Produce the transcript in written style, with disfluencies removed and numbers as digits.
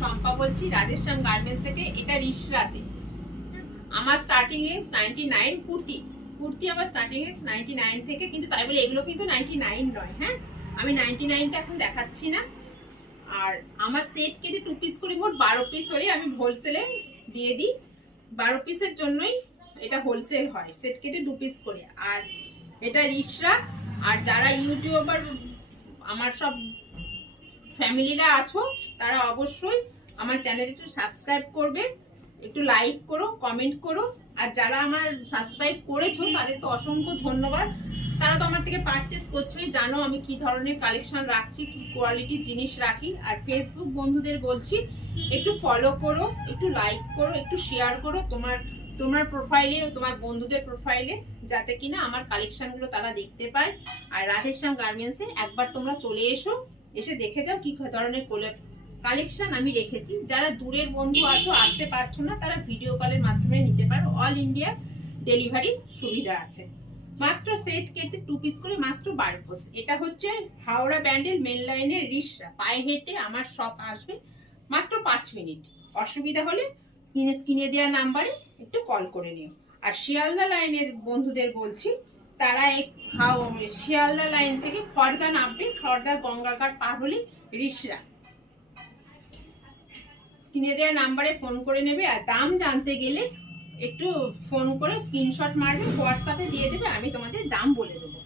শম্পা বলছি রাধেশ্যাম গার্মেন্টস থেকে। এটা রিশরাতে আমার স্টার্টিং রেঞ্জ 99 কুর্তি। কুর্তি আমার স্টার্টিং রেঞ্জ 99 থেকে, কিন্তু তাই বলে এগুলো কিন্তু 99 নয়। হ্যাঁ, আমি 99টা এখন দেখাচ্ছি না। আর আমার সেট কেটে 2 পিস করে মোট 12 পিস হলে আমি হোলসেলে দিয়ে দিই। 12 পিসের জন্যই এটা হোলসেল হয়, সেট কেটে 2 পিস করে। আর এটা রিশরা। আর যারা ইউটিউবার আমার সব ফ্যামিলিরা আছো তারা অবশ্যই আমার চ্যানেলটা সাবস্ক্রাইব করবে, একটু লাইক করো, কমেন্ট করো। আর যারা আমার সাবস্ক্রাইব করেছো তাদের তো অসংখ্য ধন্যবাদ। তারা তো আমার থেকে পারচেস করছোই, জানো আমি কি ধরনের কালেকশন রাখছি, কি কোয়ালিটির জিনিস রাখি। আর ফেসবুক বন্ধুদের বলছি একটু ফলো করো, একটু লাইক করো, একটু শেয়ার করো তোমার প্রোফাইলে, তোমার বন্ধুদের প্রোফাইলে, যাতে কিনা আমার কালেকশনগুলো তারা দেখতে পায়। আর রাধেশ্যাম গার্মেন্টসে একবার তোমরা চলে এসে দেখে যাও কি ধরনের কালেকশন আমি রেখেছি। যারা দূরের বন্ধু আছো, আসতে পারছো না, তারা ভিডিও কলের মাধ্যমে নিতে পারো। অল ইন্ডিয়া ডেলিভারি সুবিধা আছে। মাত্র সেট কেটে 2 পিস করে মাত্র 12 পিস। এটা হচ্ছে হাওড়া ব্যান্ডেল মেন লাইনের রিশরা। পায়ে হেঁটে আমার শপ আসবে, মাত্র 5 মিনিট। অসুবিধা হলে স্ক্রিনে দেওয়া নাম্বারে একটু কল করে নিও। আর শিয়ালদা লাইনের বন্ধুদের বলছি, তারা শিয়ালদা লাইন থেকে খড়দা নামবে, খড়দা গঙ্গাঘাট পার হলে রিশরা। স্ক্রিনে দেওয়া নাম্বারে ফোন করে নেবে। আর দাম জানতে গেলে একটু ফোন করে স্ক্রিনশট মারবে, হোয়াটসঅ্যাপে দিয়ে দেবে, আমি তোমাদের দাম বলে দেবো।